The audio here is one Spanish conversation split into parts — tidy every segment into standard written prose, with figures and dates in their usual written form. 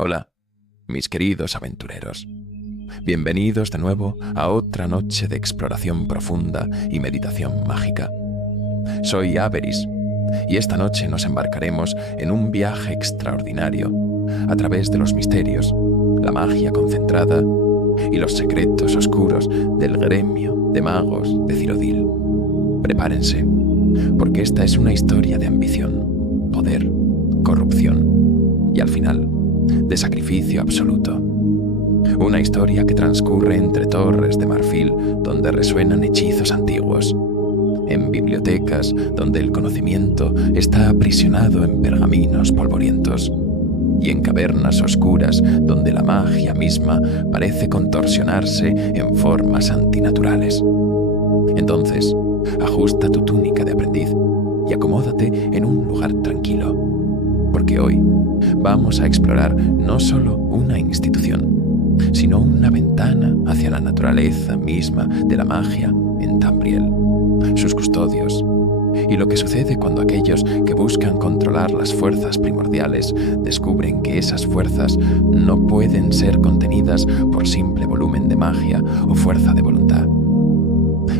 Hola, mis queridos aventureros. Bienvenidos de nuevo a otra noche de exploración profunda y meditación mágica. Soy Averis, y esta noche nos embarcaremos en un viaje extraordinario a través de los misterios, la magia concentrada y los secretos oscuros del gremio de magos de Cyrodiil. Prepárense, porque esta es una historia de ambición, poder, corrupción y, al final, de sacrificio absoluto. Una historia que transcurre entre torres de marfil donde resuenan hechizos antiguos, en bibliotecas donde el conocimiento está aprisionado en pergaminos polvorientos y en cavernas oscuras donde la magia misma parece contorsionarse en formas antinaturales. Entonces, ajusta tu túnica de aprendiz y acomódate en un lugar tranquilo, porque hoy vamos a explorar no solo una institución, sino una ventana hacia la naturaleza misma de la magia en Tambriel, sus custodios, y lo que sucede cuando aquellos que buscan controlar las fuerzas primordiales descubren que esas fuerzas no pueden ser contenidas por simple volumen de magia o fuerza de voluntad.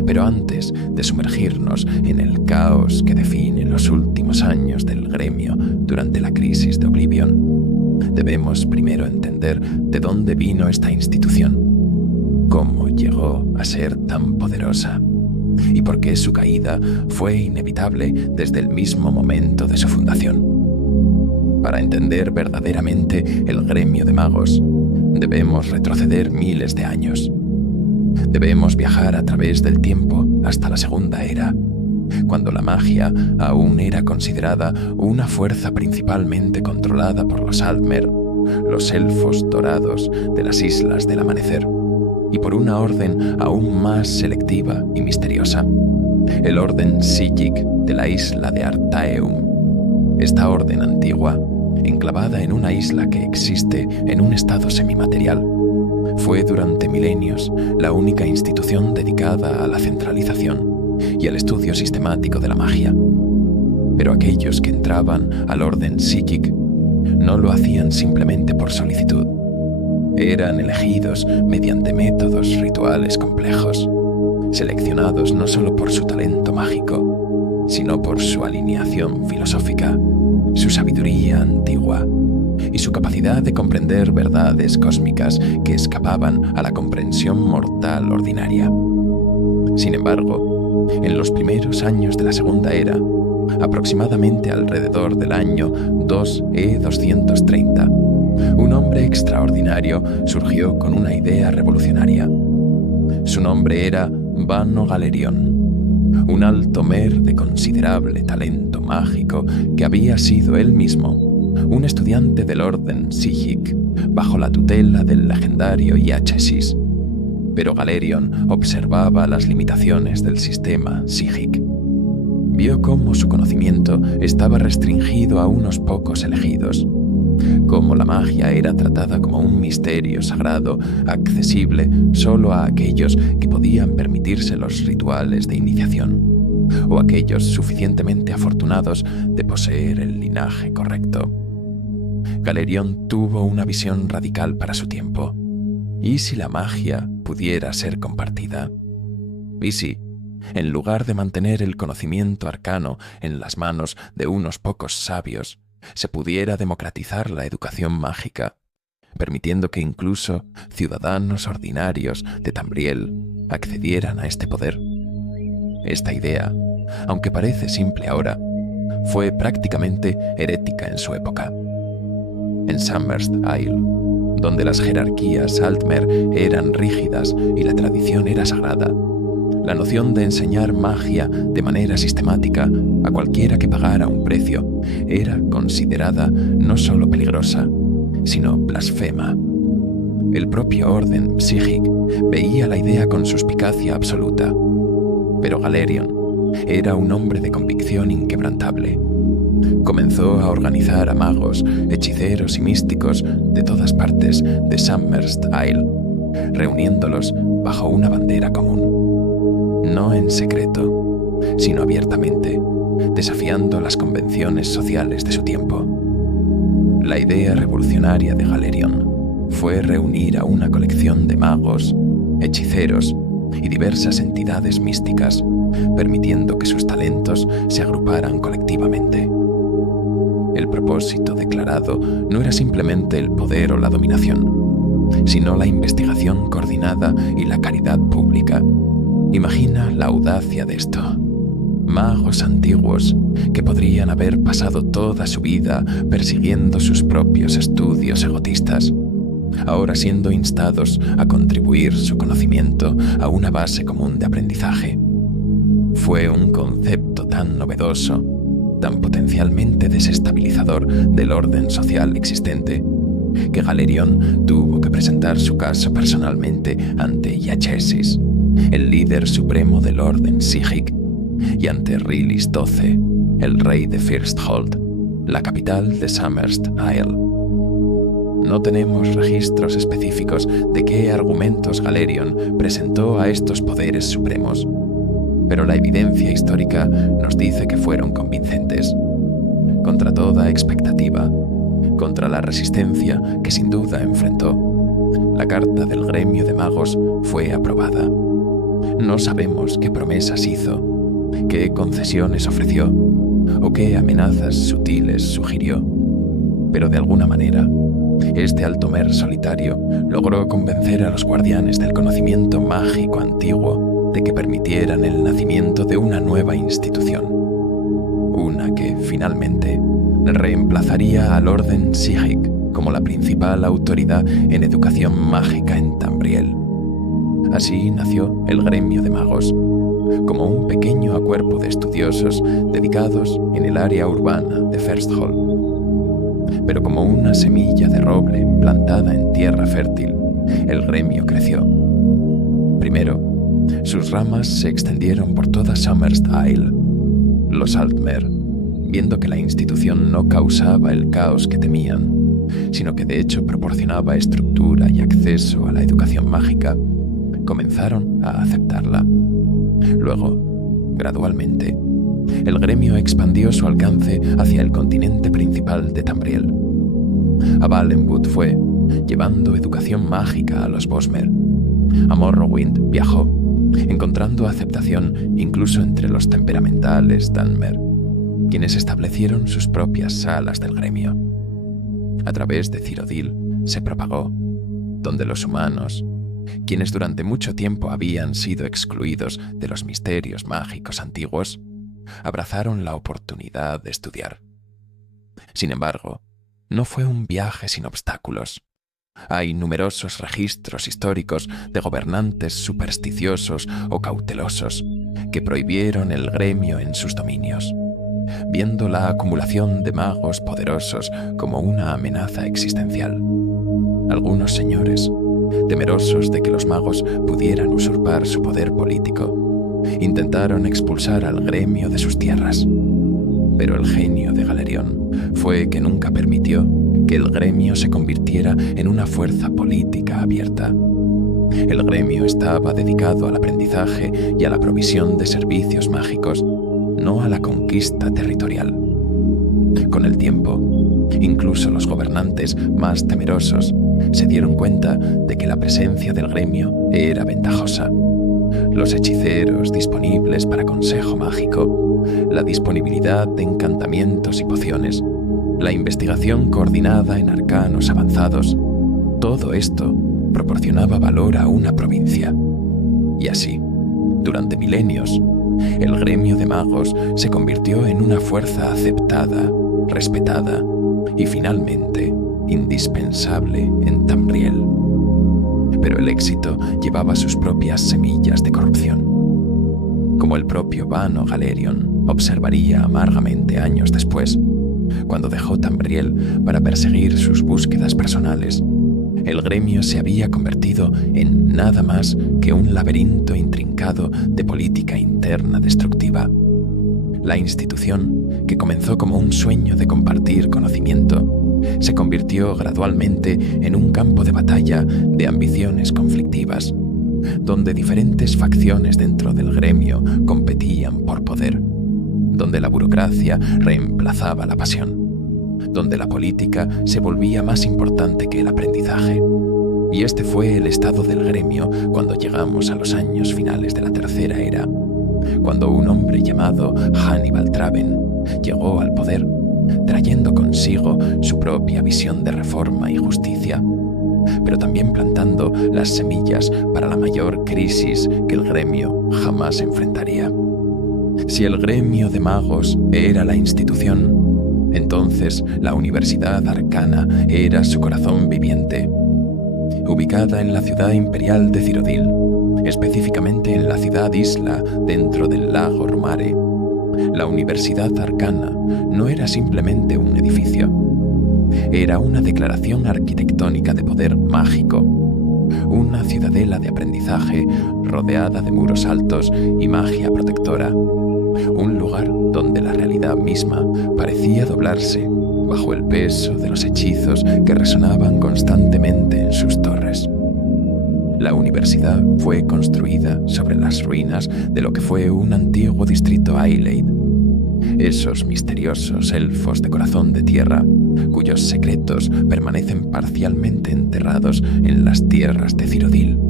Pero antes de sumergirnos en el caos que define los últimos años del gremio durante la crisis de Oblivion, debemos primero entender de dónde vino esta institución, cómo llegó a ser tan poderosa y por qué su caída fue inevitable desde el mismo momento de su fundación. Para entender verdaderamente el gremio de magos, debemos retroceder miles de años. Debemos viajar a través del tiempo hasta la Segunda Era, cuando la magia aún era considerada una fuerza principalmente controlada por los Altmer, los elfos dorados de las Islas del Amanecer, y por una orden aún más selectiva y misteriosa, el Orden Psijic de la isla de Artaeum. Esta orden antigua, enclavada en una isla que existe en un estado semimaterial, fue durante milenios la única institución dedicada a la centralización y al estudio sistemático de la magia. Pero aquellos que entraban al Orden Psijic no lo hacían simplemente por solicitud. Eran elegidos mediante métodos rituales complejos, seleccionados no solo por su talento mágico, sino por su alineación filosófica, su sabiduría antigua y su capacidad de comprender verdades cósmicas que escapaban a la comprensión mortal ordinaria. Sin embargo, en los primeros años de la Segunda Era, aproximadamente alrededor del año 2E230, un hombre extraordinario surgió con una idea revolucionaria. Su nombre era Vano Galerion, un alto mer de considerable talento mágico que había sido él mismo un estudiante del Orden Psijic bajo la tutela del legendario Iachesis. Pero Galerion observaba las limitaciones del sistema Psijic. Vio cómo su conocimiento estaba restringido a unos pocos elegidos, cómo la magia era tratada como un misterio sagrado accesible solo a aquellos que podían permitirse los rituales de iniciación, o aquellos suficientemente afortunados de poseer el linaje correcto. Galerion tuvo una visión radical para su tiempo. ¿Y si la magia pudiera ser compartida? ¿Y si, en lugar de mantener el conocimiento arcano en las manos de unos pocos sabios, se pudiera democratizar la educación mágica, permitiendo que incluso ciudadanos ordinarios de Tambriel accedieran a este poder? Esta idea, aunque parece simple ahora, fue prácticamente herética en su época. En Summerst Isle, donde las jerarquías Altmer eran rígidas y la tradición era sagrada, la noción de enseñar magia de manera sistemática a cualquiera que pagara un precio era considerada no solo peligrosa, sino blasfema. El propio Orden Psijic veía la idea con suspicacia absoluta, pero Galerion era un hombre de convicción inquebrantable. Comenzó a organizar a magos, hechiceros y místicos de todas partes de Summerst Isle, reuniéndolos bajo una bandera común. No en secreto, sino abiertamente, desafiando las convenciones sociales de su tiempo. La idea revolucionaria de Galerion fue reunir a una colección de magos, hechiceros y diversas entidades místicas, permitiendo que sus talentos se agruparan colectivamente. El propósito declarado no era simplemente el poder o la dominación, sino la investigación coordinada y la caridad pública. Imagina la audacia de esto. Magos antiguos que podrían haber pasado toda su vida persiguiendo sus propios estudios egotistas, ahora siendo instados a contribuir su conocimiento a una base común de aprendizaje. Fue un concepto tan novedoso, tan potencialmente desestabilizador del orden social existente, que Galerion tuvo que presentar su caso personalmente ante Iachesis, el líder supremo del orden Psíquic, y ante Rilis XII, el rey de Firsthold, la capital de Summerst Isle. No tenemos registros específicos de qué argumentos Galerion presentó a estos poderes supremos, pero la evidencia histórica nos dice que fueron convincentes. Contra toda expectativa, contra la resistencia que sin duda enfrentó, la carta del gremio de magos fue aprobada. No sabemos qué promesas hizo, qué concesiones ofreció o qué amenazas sutiles sugirió, pero de alguna manera, este altomer solitario logró convencer a los guardianes del conocimiento mágico antiguo de que permitieran el nacimiento de una nueva institución, una que, finalmente, reemplazaría al orden Psíquic como la principal autoridad en educación mágica en Tambriel. Así nació el gremio de magos, como un pequeño acuerpo de estudiosos dedicados en el área urbana de Firsthold. Pero como una semilla de roble plantada en tierra fértil, el gremio creció. Primero, sus ramas se extendieron por toda Summerst Isle. Los Altmer, viendo que la institución no causaba el caos que temían, sino que de hecho proporcionaba estructura y acceso a la educación mágica, comenzaron a aceptarla. Luego, gradualmente, el gremio expandió su alcance hacia el continente principal de Tambriel. A Valenwood fue, llevando educación mágica a los Bosmer. A Morrowind viajó, encontrando aceptación incluso entre los temperamentales Dunmer, quienes establecieron sus propias salas del gremio. A través de Cyrodiil se propagó, donde los humanos, quienes durante mucho tiempo habían sido excluidos de los misterios mágicos antiguos, abrazaron la oportunidad de estudiar. Sin embargo, no fue un viaje sin obstáculos. Hay numerosos registros históricos de gobernantes supersticiosos o cautelosos que prohibieron el gremio en sus dominios, viendo la acumulación de magos poderosos como una amenaza existencial. Algunos señores, temerosos de que los magos pudieran usurpar su poder político, intentaron expulsar al gremio de sus tierras. Pero el genio de Galerion fue que nunca permitió que el gremio se convirtiera en una fuerza política abierta. El gremio estaba dedicado al aprendizaje y a la provisión de servicios mágicos, no a la conquista territorial. Con el tiempo, incluso los gobernantes más temerosos se dieron cuenta de que la presencia del gremio era ventajosa. Los hechiceros disponibles para consejo mágico, la disponibilidad de encantamientos y pociones, la investigación coordinada en arcanos avanzados, todo esto proporcionaba valor a una provincia. Y así, durante milenios, el gremio de magos se convirtió en una fuerza aceptada, respetada y finalmente indispensable en Tambriel. Pero el éxito llevaba sus propias semillas de corrupción. Como el propio Vano Galerion observaría amargamente años después, cuando dejó Tambriel para perseguir sus búsquedas personales, el gremio se había convertido en nada más que un laberinto intrincado de política interna destructiva. La institución, que comenzó como un sueño de compartir conocimiento, se convirtió gradualmente en un campo de batalla de ambiciones conflictivas, donde diferentes facciones dentro del gremio competían por poder, donde la burocracia reemplazaba la pasión. donde la política se volvía más importante que el aprendizaje. Y este fue el estado del gremio cuando llegamos a los años finales de la Tercera Era, cuando un hombre llamado Hannibal Traven llegó al poder, trayendo consigo su propia visión de reforma y justicia, pero también plantando las semillas para la mayor crisis que el gremio jamás enfrentaría. Si el gremio de magos era la institución, entonces la Universidad Arcana era su corazón viviente. Ubicada en la ciudad imperial de Cyrodiil, específicamente en la ciudad-isla dentro del lago Rumare, la Universidad Arcana no era simplemente un edificio. Era una declaración arquitectónica de poder mágico, una ciudadela de aprendizaje rodeada de muros altos y magia protectora, un lugar donde la realidad misma parecía doblarse bajo el peso de los hechizos que resonaban constantemente en sus torres. La universidad fue construida sobre las ruinas de lo que fue un antiguo distrito Ayleid. Esos misteriosos elfos de corazón de tierra, cuyos secretos permanecen parcialmente enterrados en las tierras de Cyrodiil.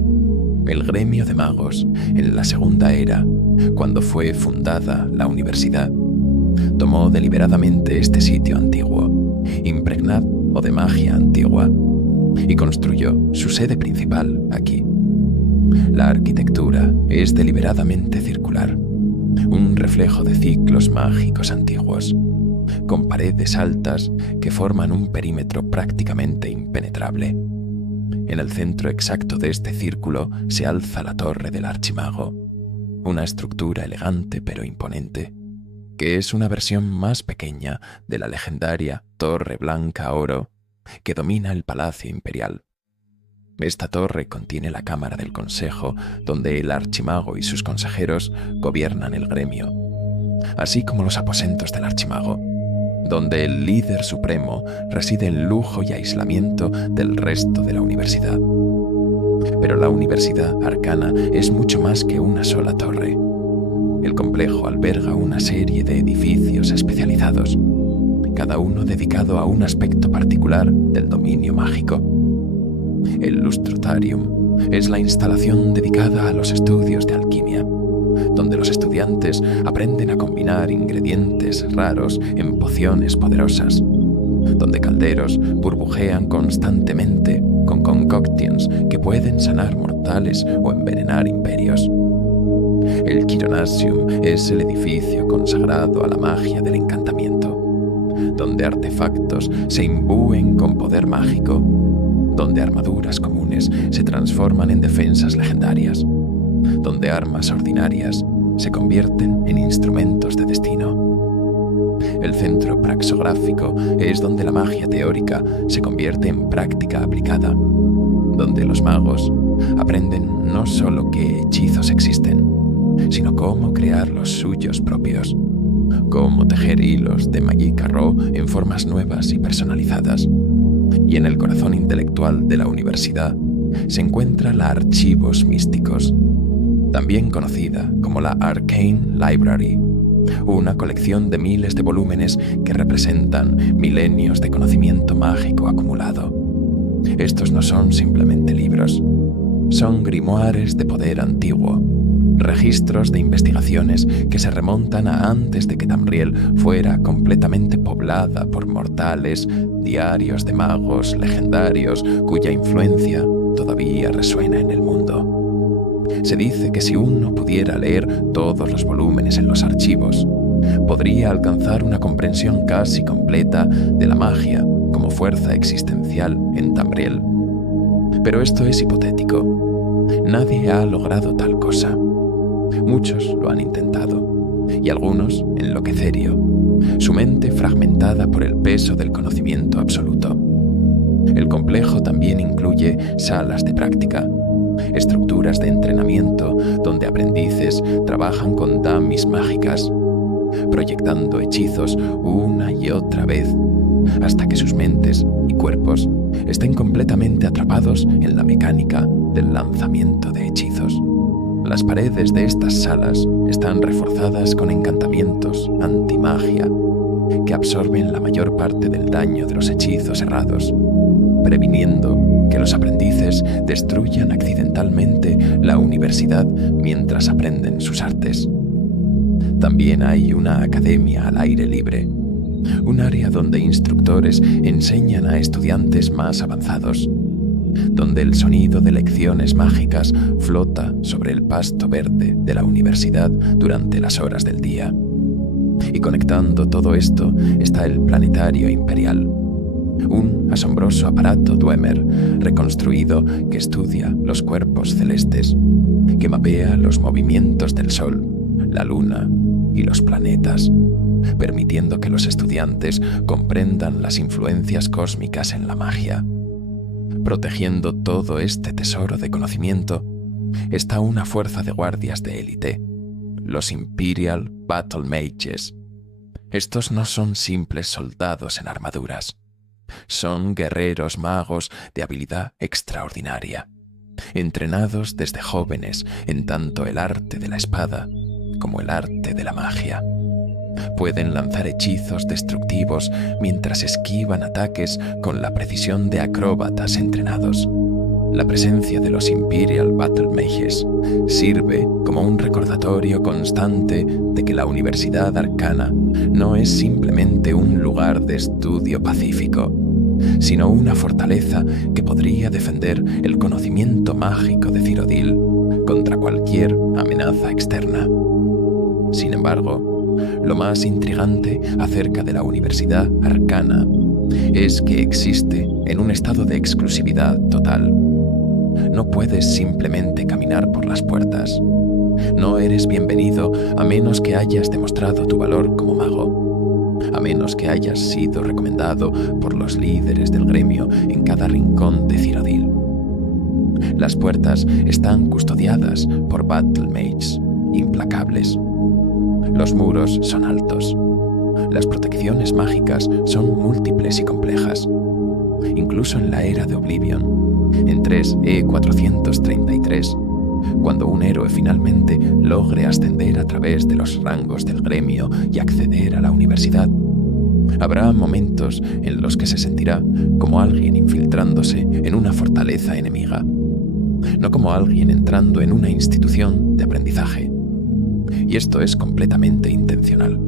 El gremio de magos, en la Segunda Era, cuando fue fundada la universidad, tomó deliberadamente este sitio antiguo, impregnado de magia antigua, y construyó su sede principal aquí. La arquitectura es deliberadamente circular, un reflejo de ciclos mágicos antiguos, con paredes altas que forman un perímetro prácticamente impenetrable. En el centro exacto de este círculo se alza la Torre del Archimago, una estructura elegante pero imponente, que es una versión más pequeña de la legendaria Torre Blanca Oro que domina el Palacio Imperial. Esta torre contiene la Cámara del Consejo, donde el Archimago y sus consejeros gobiernan el gremio, así como los aposentos del Archimago, donde el líder supremo reside en lujo y aislamiento del resto de la universidad. Pero la Universidad Arcana es mucho más que una sola torre. El complejo alberga una serie de edificios especializados, cada uno dedicado a un aspecto particular del dominio mágico. El Lustrotarium es la instalación dedicada a los estudios de alquimia, donde los estudiantes aprenden a combinar ingredientes raros en pociones poderosas, donde calderos burbujean constantemente con concoctions que pueden sanar mortales o envenenar imperios. El Chironasium es el edificio consagrado a la magia del encantamiento, donde artefactos se imbúen con poder mágico, donde armaduras comunes se transforman en defensas legendarias, donde armas ordinarias se convierten en instrumentos de destino. El centro praxográfico es donde la magia teórica se convierte en práctica aplicada, donde los magos aprenden no solo qué hechizos existen, sino cómo crear los suyos propios, cómo tejer hilos de Magica Raw en formas nuevas y personalizadas. Y en el corazón intelectual de la universidad se encuentra la Archivos Místicos, también conocida como la Arcane Library, una colección de miles de volúmenes que representan milenios de conocimiento mágico acumulado. Estos no son simplemente libros, son grimoires de poder antiguo, registros de investigaciones que se remontan a antes de que Tamriel fuera completamente poblada por mortales, diarios de magos legendarios cuya influencia todavía resuena en el mundo. Se dice que si uno pudiera leer todos los volúmenes en los archivos, podría alcanzar una comprensión casi completa de la magia como fuerza existencial en Tamriel. Pero esto es hipotético. Nadie ha logrado tal cosa. Muchos lo han intentado, y algunos en Loquecerio, su mente fragmentada por el peso del conocimiento absoluto. El complejo también incluye salas de práctica, estructuras de entrenamiento donde aprendices trabajan con dummies mágicas, proyectando hechizos una y otra vez, hasta que sus mentes y cuerpos estén completamente atrapados en la mecánica del lanzamiento de hechizos. Las paredes de estas salas están reforzadas con encantamientos antimagia, que absorben la mayor parte del daño de los hechizos errados, previniendo que los aprendices destruyan accidentalmente la universidad mientras aprenden sus artes. También hay una academia al aire libre, un área donde instructores enseñan a estudiantes más avanzados, donde el sonido de lecciones mágicas flota sobre el pasto verde de la universidad durante las horas del día. Y conectando todo esto está el Planetario Imperial, un asombroso aparato Dwemer reconstruido que estudia los cuerpos celestes, que mapea los movimientos del Sol, la Luna y los planetas, permitiendo que los estudiantes comprendan las influencias cósmicas en la magia. Protegiendo todo este tesoro de conocimiento está una fuerza de guardias de élite, los Imperial Battle Mages. Estos no son simples soldados en armaduras, son guerreros magos de habilidad extraordinaria, entrenados desde jóvenes en tanto el arte de la espada como el arte de la magia. Pueden lanzar hechizos destructivos mientras esquivan ataques con la precisión de acróbatas entrenados. La presencia de los Imperial Battle Mages sirve como un recordatorio constante de que la Universidad Arcana no es simplemente un lugar de estudio pacífico, sino una fortaleza que podría defender el conocimiento mágico de Cyrodiil contra cualquier amenaza externa. Sin embargo, lo más intrigante acerca de la Universidad Arcana es que existe en un estado de exclusividad total. No puedes simplemente caminar por las puertas. No eres bienvenido a menos que hayas demostrado tu valor como mago, a menos que hayas sido recomendado por los líderes del gremio en cada rincón de Cyrodiil. Las puertas están custodiadas por Battle Mages implacables. Los muros son altos. Las protecciones mágicas son múltiples y complejas. Incluso en la era de Oblivion, en 3E433, cuando un héroe finalmente logre ascender a través de los rangos del gremio y acceder a la universidad, habrá momentos en los que se sentirá como alguien infiltrándose en una fortaleza enemiga, no como alguien entrando en una institución de aprendizaje. Y esto es completamente intencional.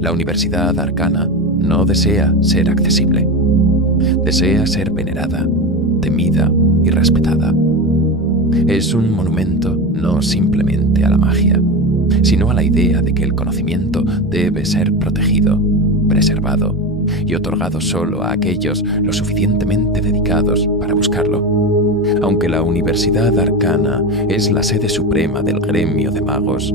La Universidad Arcana no desea ser accesible. Desea ser venerada, temida y respetada. Es un monumento no simplemente a la magia, sino a la idea de que el conocimiento debe ser protegido, preservado y otorgado solo a aquellos lo suficientemente dedicados para buscarlo. Aunque la Universidad Arcana es la sede suprema del gremio de magos,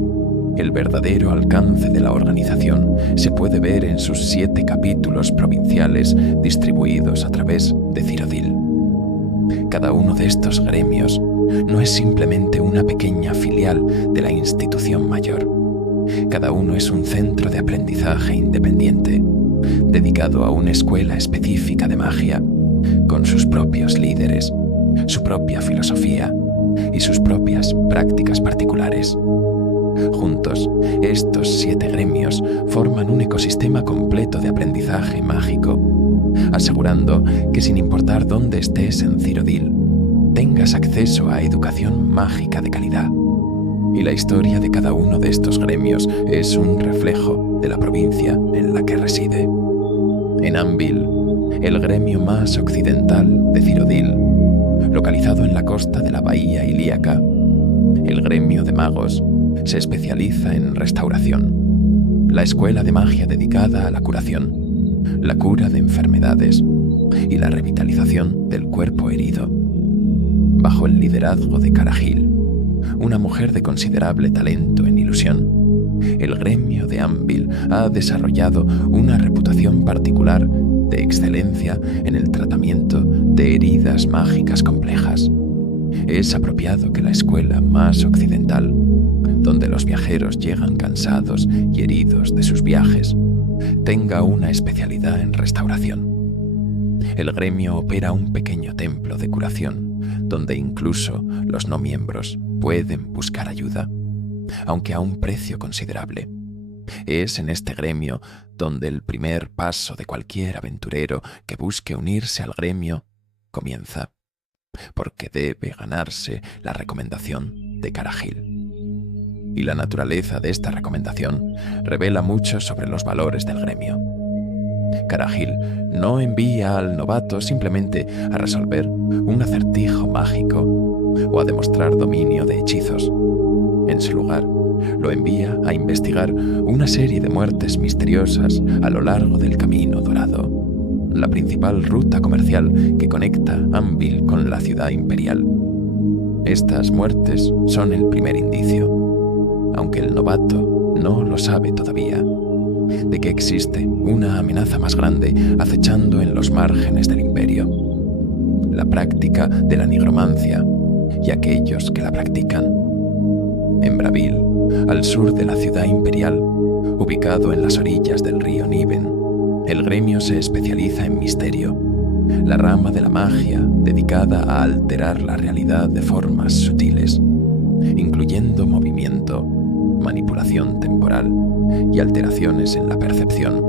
el verdadero alcance de la organización se puede ver en sus 7 capítulos provinciales distribuidos a través de Cyrodiil. Cada uno de estos gremios no es simplemente una pequeña filial de la institución mayor. Cada uno es un centro de aprendizaje independiente, dedicado a una escuela específica de magia, con sus propios líderes, su propia filosofía y sus propias prácticas particulares. Juntos, estos 7 gremios forman un ecosistema completo de aprendizaje mágico, asegurando que sin importar dónde estés en Cyrodiil, tengas acceso a educación mágica de calidad. Y la historia de cada uno de estos gremios es un reflejo de la provincia en la que reside. En Anvil, el gremio más occidental de Cyrodiil, localizado en la costa de la bahía ilíaca, el gremio de magos se especializa en restauración, la escuela de magia dedicada a la curación, la cura de enfermedades y la revitalización del cuerpo herido. Bajo el liderazgo de Karahil, una mujer de considerable talento en ilusión, el gremio de Anvil ha desarrollado una reputación particular de excelencia en el tratamiento de heridas mágicas complejas. Es apropiado que la escuela más occidental, donde los viajeros llegan cansados y heridos de sus viajes, tenga una especialidad en restauración. El gremio opera un pequeño templo de curación, donde incluso los no miembros pueden buscar ayuda, aunque a un precio considerable. Es en este gremio donde el primer paso de cualquier aventurero que busque unirse al gremio comienza, porque debe ganarse la recomendación de Caragil. Y la naturaleza de esta recomendación revela mucho sobre los valores del gremio. Caragil no envía al novato simplemente a resolver un acertijo mágico o a demostrar dominio de hechizos. En su lugar, lo envía a investigar una serie de muertes misteriosas a lo largo del Camino Dorado, la principal ruta comercial que conecta Anvil con la ciudad imperial. Estas muertes son el primer indicio, aunque el novato no lo sabe todavía, de que existe una amenaza más grande acechando en los márgenes del imperio: la práctica de la nigromancia y aquellos que la practican. En Bravil, al sur de la ciudad imperial, ubicado en las orillas del río Niven, el gremio se especializa en misterio, la rama de la magia dedicada a alterar la realidad de formas sutiles, incluyendo movimiento, manipulación temporal y alteraciones en la percepción.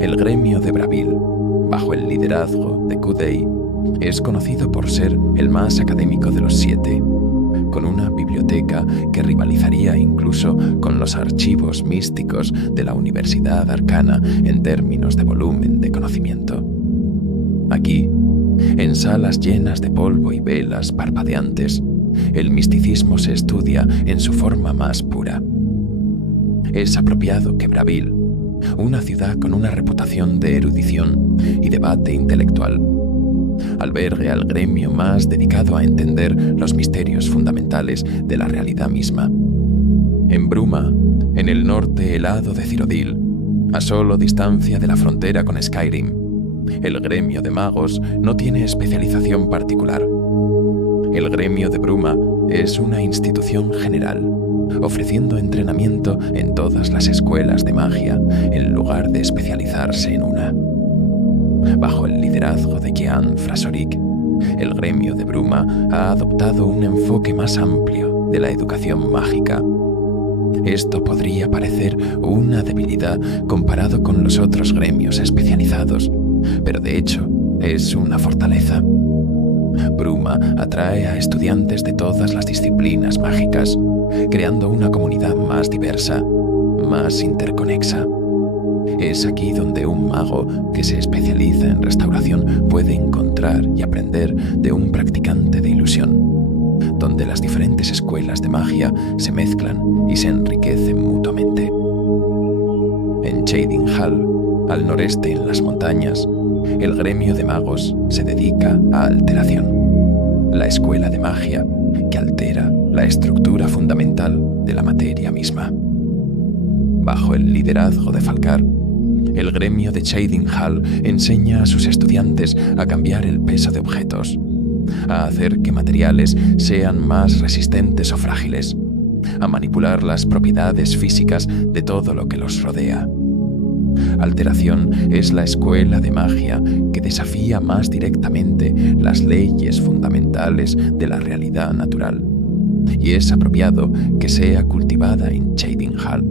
El gremio de Bravil, bajo el liderazgo de Kudei, es conocido por ser el más académico de los 7, con una biblioteca que rivalizaría incluso con los archivos místicos de la Universidad Arcana en términos de volumen de conocimiento. Aquí, en salas llenas de polvo y velas parpadeantes, el misticismo se estudia en su forma más pura. Es apropiado que Bravil, una ciudad con una reputación de erudición y debate intelectual, albergue al gremio más dedicado a entender los misterios fundamentales de la realidad misma. En Bruma, en el norte helado de Cyrodiil, a solo distancia de la frontera con Skyrim, el gremio de magos no tiene especialización particular. El gremio de Bruma es una institución general, ofreciendo entrenamiento en todas las escuelas de magia en lugar de especializarse en una. Bajo el liderazgo de Jean Frasorik, el gremio de Bruma ha adoptado un enfoque más amplio de la educación mágica. Esto podría parecer una debilidad comparado con los otros gremios especializados, pero de hecho es una fortaleza. Bruma atrae a estudiantes de todas las disciplinas mágicas, creando una comunidad más diversa, más interconexa. Es aquí donde un mago que se especializa en restauración puede encontrar y aprender de un practicante de ilusión, donde las diferentes escuelas de magia se mezclan y se enriquecen mutuamente. En Shading Hall, al noreste en las montañas, el gremio de magos se dedica a alteración, la escuela de magia que altera la estructura fundamental de la materia misma. Bajo el liderazgo de Falcar, el gremio de Shading Hall enseña a sus estudiantes a cambiar el peso de objetos, a hacer que materiales sean más resistentes o frágiles, a manipular las propiedades físicas de todo lo que los rodea. Alteración es la escuela de magia que desafía más directamente las leyes fundamentales de la realidad natural, y es apropiado que sea cultivada en Shading Hall,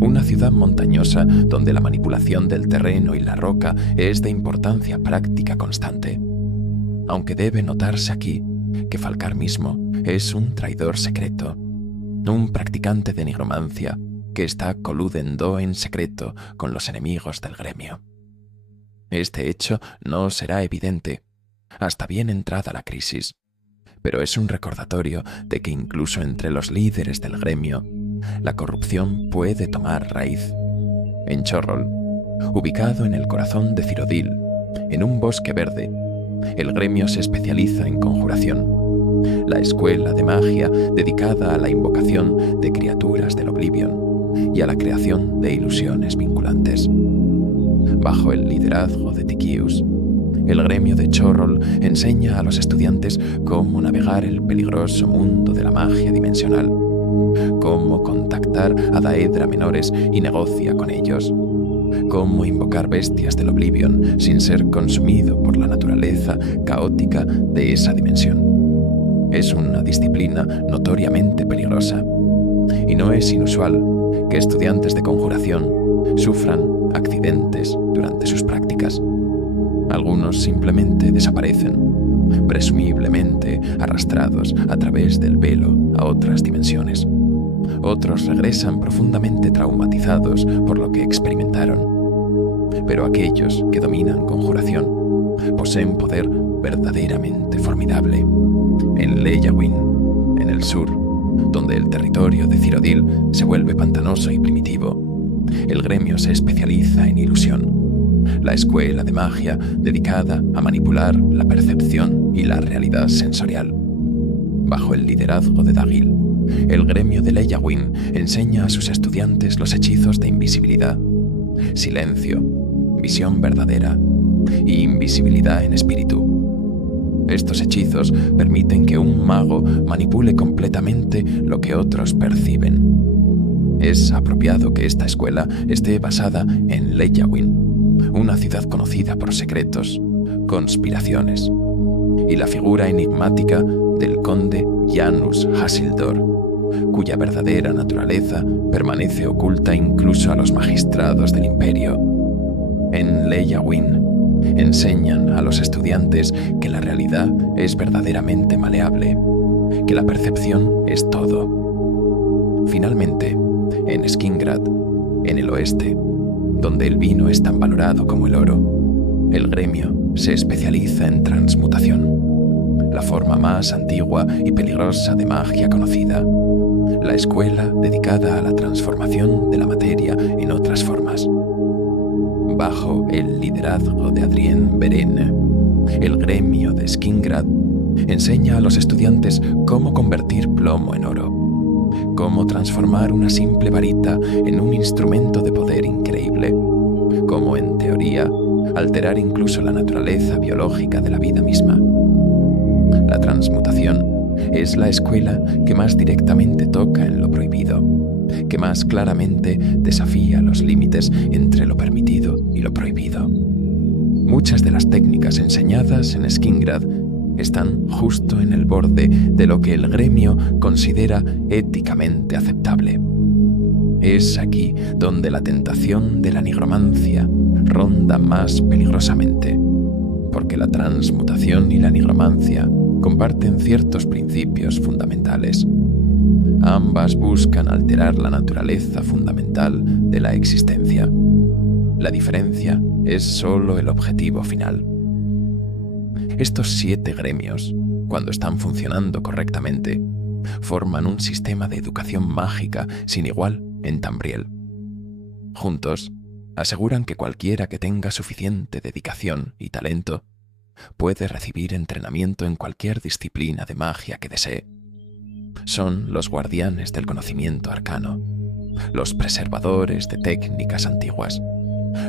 una ciudad montañosa donde la manipulación del terreno y la roca es de importancia práctica constante, aunque debe notarse aquí que Falcar mismo es un traidor secreto, un practicante de nigromancia que está coludendo en secreto con los enemigos del gremio. Este hecho no será evidente hasta bien entrada la crisis, pero es un recordatorio de que incluso entre los líderes del gremio, la corrupción puede tomar raíz. En Chorrol, ubicado en el corazón de Cyrodiil, en un bosque verde, el gremio se especializa en conjuración, la escuela de magia dedicada a la invocación de criaturas del Oblivion y a la creación de ilusiones vinculantes. Bajo el liderazgo de Tikius, el gremio de Chorrol enseña a los estudiantes cómo navegar el peligroso mundo de la magia dimensional, cómo contactar a Daedra menores y negocia con ellos, cómo invocar bestias del Oblivion sin ser consumido por la naturaleza caótica de esa dimensión. Es una disciplina notoriamente peligrosa, y no es inusual que estudiantes de conjuración sufran accidentes durante sus prácticas. Algunos simplemente desaparecen, presumiblemente arrastrados a través del velo a otras dimensiones. Otros regresan profundamente traumatizados por lo que experimentaron. Pero aquellos que dominan conjuración poseen poder verdaderamente formidable. En Leyawiin, en el sur, donde el territorio de Cyrodiil se vuelve pantanoso y primitivo, el gremio se especializa en ilusión, la escuela de magia dedicada a manipular la percepción y la realidad sensorial. Bajo el liderazgo de Dagil, el gremio de Leyawiin enseña a sus estudiantes los hechizos de invisibilidad, silencio, visión verdadera y invisibilidad en espíritu. Estos hechizos permiten que un mago manipule completamente lo que otros perciben. Es apropiado que esta escuela esté basada en Leyawiin, una ciudad conocida por secretos, conspiraciones, y la figura enigmática del conde Janus Hassildor, cuya verdadera naturaleza permanece oculta incluso a los magistrados del imperio. En Leyawiin enseñan a los estudiantes que la realidad es verdaderamente maleable, que la percepción es todo. Finalmente, en Skingrad, en el oeste, donde el vino es tan valorado como el oro, el gremio se especializa en transmutación, la forma más antigua y peligrosa de magia conocida, la escuela dedicada a la transformación de la materia en otras formas. Bajo el liderazgo de Adrien Berenne, el gremio de Skingrad enseña a los estudiantes cómo convertir plomo en oro, cómo transformar una simple varita en un instrumento de poder increíble, cómo, en teoría, alterar incluso la naturaleza biológica de la vida misma. La transmutación es la escuela que más directamente toca en lo prohibido, que más claramente desafía los límites entre lo permitido y lo prohibido. Muchas de las técnicas enseñadas en Skingrad están justo en el borde de lo que el gremio considera éticamente aceptable. Es aquí donde la tentación de la nigromancia ronda más peligrosamente, porque la transmutación y la nigromancia comparten ciertos principios fundamentales. Ambas buscan alterar la naturaleza fundamental de la existencia. La diferencia es solo el objetivo final. Estos 7 gremios, cuando están funcionando correctamente, forman un sistema de educación mágica sin igual en Tambriel. Juntos, aseguran que cualquiera que tenga suficiente dedicación y talento puede recibir entrenamiento en cualquier disciplina de magia que desee. Son los guardianes del conocimiento arcano, los preservadores de técnicas antiguas,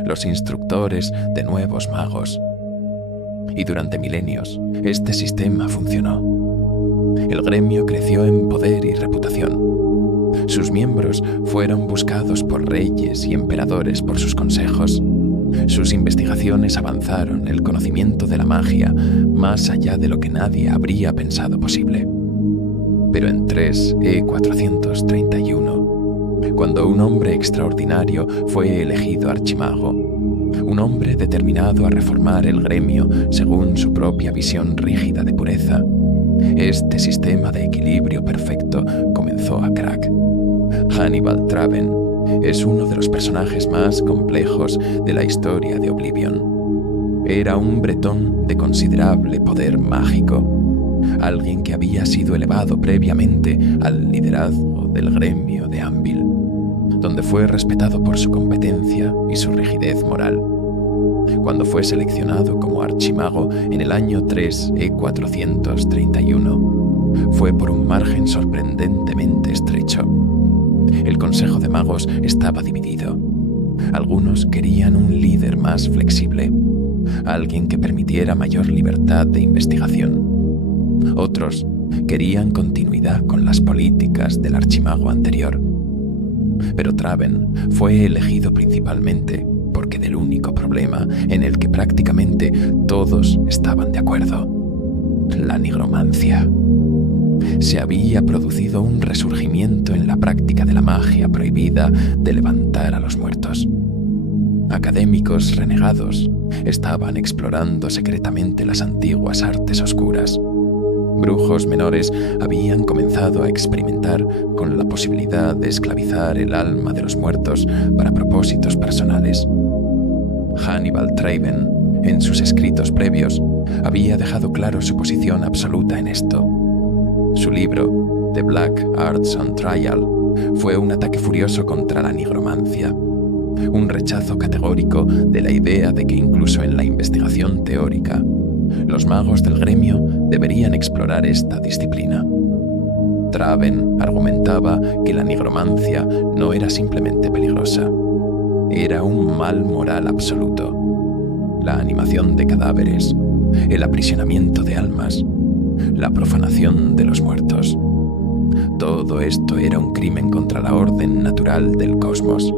los instructores de nuevos magos. Y durante milenios, este sistema funcionó. El gremio creció en poder y reputación. Sus miembros fueron buscados por reyes y emperadores por sus consejos. Sus investigaciones avanzaron el conocimiento de la magia más allá de lo que nadie habría pensado posible. Pero en 3E431, cuando un hombre extraordinario fue elegido archimago, un hombre determinado a reformar el gremio según su propia visión rígida de pureza, este sistema de equilibrio perfecto comenzó a crack. Hannibal Traven es uno de los personajes más complejos de la historia de Oblivion. Era un bretón de considerable poder mágico, alguien que había sido elevado previamente al liderazgo del gremio de Anvil, donde fue respetado por su competencia y su rigidez moral. Cuando fue seleccionado como archimago en el año 3E431, fue por un margen sorprendentemente estrecho. El Consejo de Magos estaba dividido. Algunos querían un líder más flexible, alguien que permitiera mayor libertad de investigación. Otros querían continuidad con las políticas del archimago anterior. Pero Traven fue elegido principalmente porque del único problema en el que prácticamente todos estaban de acuerdo: la nigromancia. se había producido un resurgimiento en la práctica de la magia prohibida de levantar a los muertos. Académicos renegados estaban explorando secretamente las antiguas artes oscuras. Brujos menores habían comenzado a experimentar con la posibilidad de esclavizar el alma de los muertos para propósitos personales. Hannibal Traven, en sus escritos previos, había dejado claro su posición absoluta en esto. Su libro, The Black Arts on Trial, fue un ataque furioso contra la nigromancia, un rechazo categórico de la idea de que incluso en la investigación teórica, los magos del gremio deberían explorar esta disciplina. Traven argumentaba que la nigromancia no era simplemente peligrosa, era un mal moral absoluto. La animación de cadáveres, el aprisionamiento de almas, la profanación de los muertos. Todo esto era un crimen contra la orden natural del cosmos.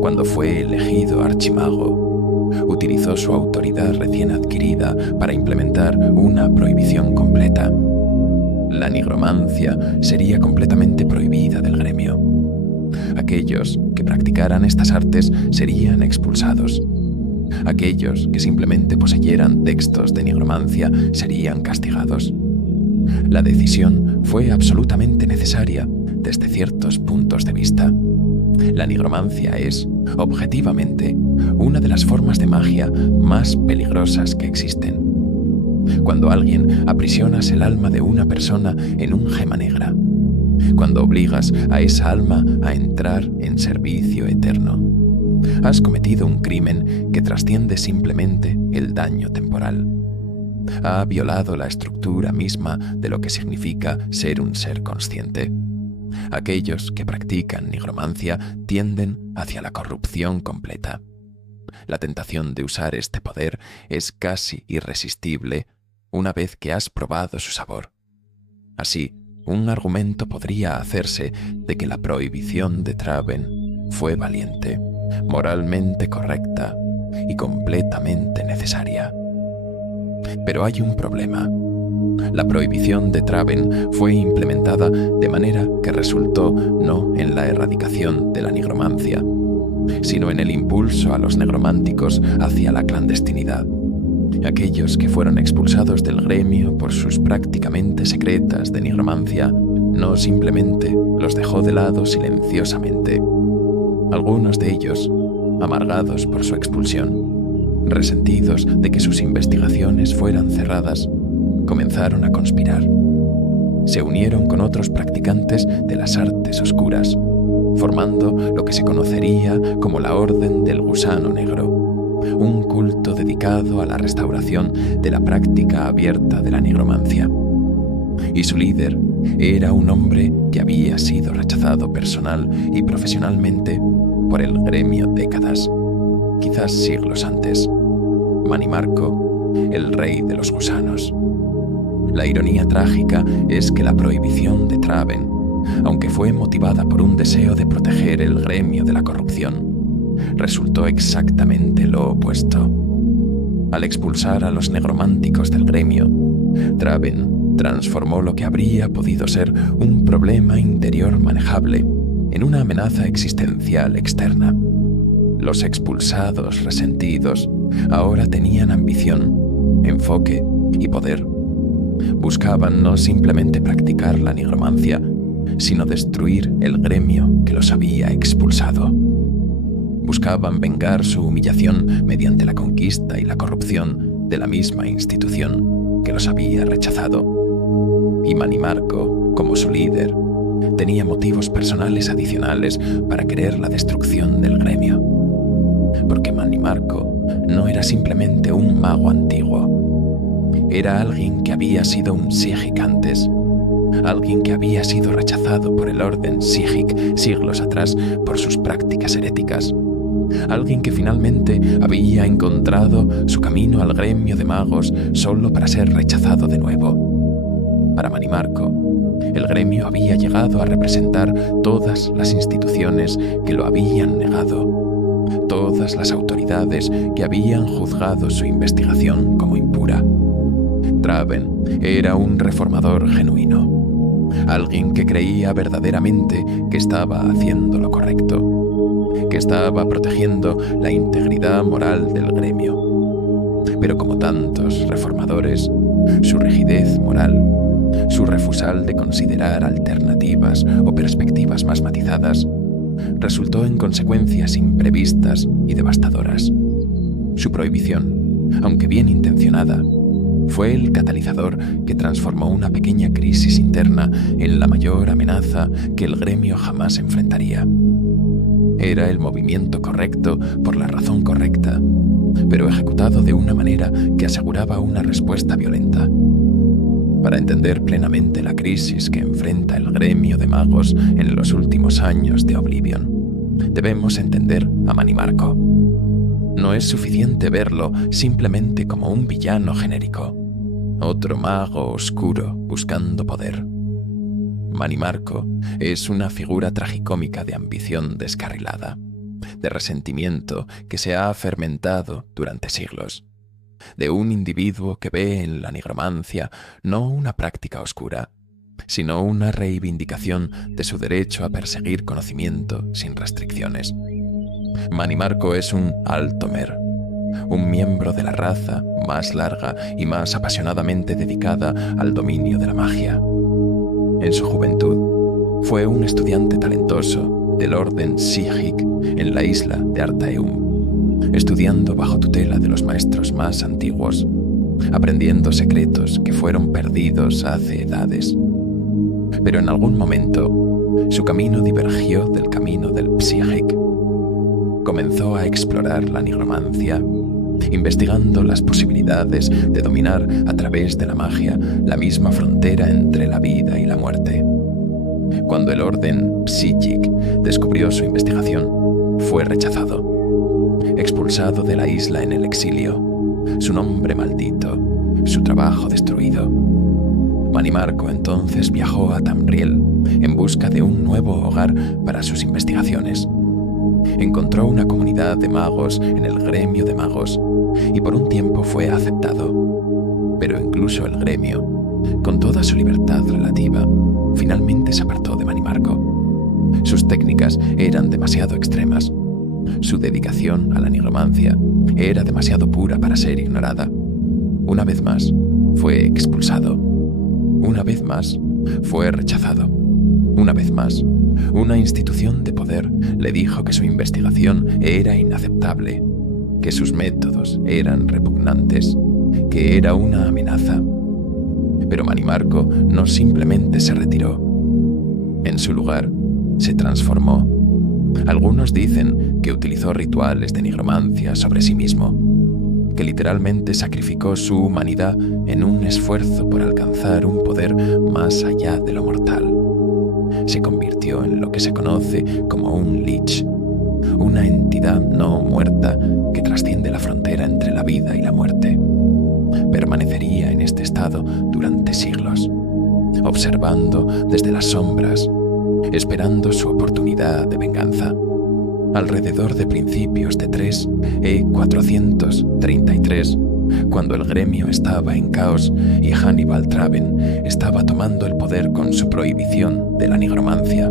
Cuando fue elegido archimago, utilizó su autoridad recién adquirida para implementar una prohibición completa. La nigromancia sería completamente prohibida del gremio. Aquellos que practicaran estas artes serían expulsados. Aquellos que simplemente poseyeran textos de nigromancia serían castigados. La decisión fue absolutamente necesaria desde ciertos puntos de vista. La nigromancia es, objetivamente, una de las formas de magia más peligrosas que existen. Cuando alguien aprisionas el alma de una persona en un gema negra, cuando obligas a esa alma a entrar en servicio eterno, has cometido un crimen que trasciende simplemente el daño temporal. Ha violado la estructura misma de lo que significa ser un ser consciente. Aquellos que practican nigromancia tienden hacia la corrupción completa. La tentación de usar este poder es casi irresistible una vez que has probado su sabor. Así, un argumento podría hacerse de que la prohibición de Traven fue valiente, moralmente correcta y completamente necesaria. Pero hay un problema. La prohibición de Traven fue implementada de manera que resultó no en la erradicación de la nigromancia, sino en el impulso a los negrománticos hacia la clandestinidad. Aquellos que fueron expulsados del gremio por sus prácticamente secretas de nigromancia no simplemente los dejó de lado silenciosamente. Algunos de ellos, amargados por su expulsión, resentidos de que sus investigaciones fueran cerradas, comenzaron a conspirar. Se unieron con otros practicantes de las artes oscuras, formando lo que se conocería como la Orden del Gusano Negro, un culto dedicado a la restauración de la práctica abierta de la nigromancia. Y su líder era un hombre que había sido rechazado personal y profesionalmente por el gremio décadas, quizás siglos antes. Manimarco, el rey de los gusanos. La ironía trágica es que la prohibición de Traven, aunque fue motivada por un deseo de proteger el gremio de la corrupción, resultó exactamente lo opuesto. Al expulsar a los negrománticos del gremio, Traven transformó lo que habría podido ser un problema interior manejable en una amenaza existencial externa. Los expulsados resentidos ahora tenían ambición, enfoque y poder. Buscaban no simplemente practicar la nigromancia, sino destruir el gremio que los había expulsado. Buscaban vengar su humillación mediante la conquista y la corrupción de la misma institución que los había rechazado. Y Manimarco, como su líder, tenía motivos personales adicionales para querer la destrucción del gremio. Porque Manimarco no era simplemente un mago antiguo. Era alguien que había sido un Psijic antes, alguien que había sido rechazado por el orden Psijic siglos atrás por sus prácticas heréticas, alguien que finalmente había encontrado su camino al gremio de magos solo para ser rechazado de nuevo. Para Manimarco, el gremio había llegado a representar todas las instituciones que lo habían negado, todas las autoridades que habían juzgado su investigación como impura. Traven era un reformador genuino, Alguien que creía verdaderamente que estaba haciendo lo correcto, que estaba protegiendo la integridad moral del gremio. Pero como tantos reformadores, su rigidez moral, su refusal de considerar alternativas o perspectivas más matizadas, resultó en consecuencias imprevistas y devastadoras. Su prohibición, aunque bien intencionada, fue el catalizador que transformó una pequeña crisis interna en la mayor amenaza que el gremio jamás enfrentaría. Era el movimiento correcto por la razón correcta, pero ejecutado de una manera que aseguraba una respuesta violenta. Para entender plenamente la crisis que enfrenta el gremio de magos en los últimos años de Oblivion, debemos entender a Manimarco. No es suficiente verlo simplemente como un villano genérico, otro mago oscuro buscando poder. Manimarco es una figura tragicómica de ambición descarrilada, de resentimiento que se ha fermentado durante siglos, de un individuo que ve en la nigromancia no una práctica oscura, sino una reivindicación de su derecho a perseguir conocimiento sin restricciones. Manimarco es un Altomer, un miembro de la raza más larga y más apasionadamente dedicada al dominio de la magia. En su juventud, fue un estudiante talentoso del orden Psijic en la isla de Artaeum, estudiando bajo tutela de los maestros más antiguos, aprendiendo secretos que fueron perdidos hace edades. Pero en algún momento, su camino divergió del camino del Psijic. Comenzó a explorar la nigromancia, investigando las posibilidades de dominar a través de la magia la misma frontera entre la vida y la muerte. Cuando el orden Psijic descubrió su investigación, fue rechazado, expulsado de la isla en el exilio, su nombre maldito, su trabajo destruido. Manimarco entonces viajó a Tamriel en busca de un nuevo hogar para sus investigaciones. Encontró una comunidad de magos en el gremio de magos y por un tiempo fue aceptado. Pero incluso el gremio, con toda su libertad relativa, finalmente se apartó de Manimarco. Sus técnicas eran demasiado extremas. Su dedicación a la nigromancia era demasiado pura para ser ignorada. Una vez más, fue expulsado. Una vez más, fue rechazado. Una vez más, una institución de poder le dijo que su investigación era inaceptable, que sus métodos eran repugnantes, que era una amenaza. Pero Manimarco no simplemente se retiró. En su lugar, se transformó. Algunos dicen que utilizó rituales de nigromancia sobre sí mismo, que literalmente sacrificó su humanidad en un esfuerzo por alcanzar un poder más allá de lo mortal. Se convirtió en lo que se conoce como un lich, una entidad no muerta que trasciende la frontera entre la vida y la muerte. Permanecería en este estado durante siglos, observando desde las sombras, esperando su oportunidad de venganza. Alrededor de principios de 433, cuando el gremio estaba en caos y Hannibal Traven estaba tomando el poder con su prohibición de la nigromancia,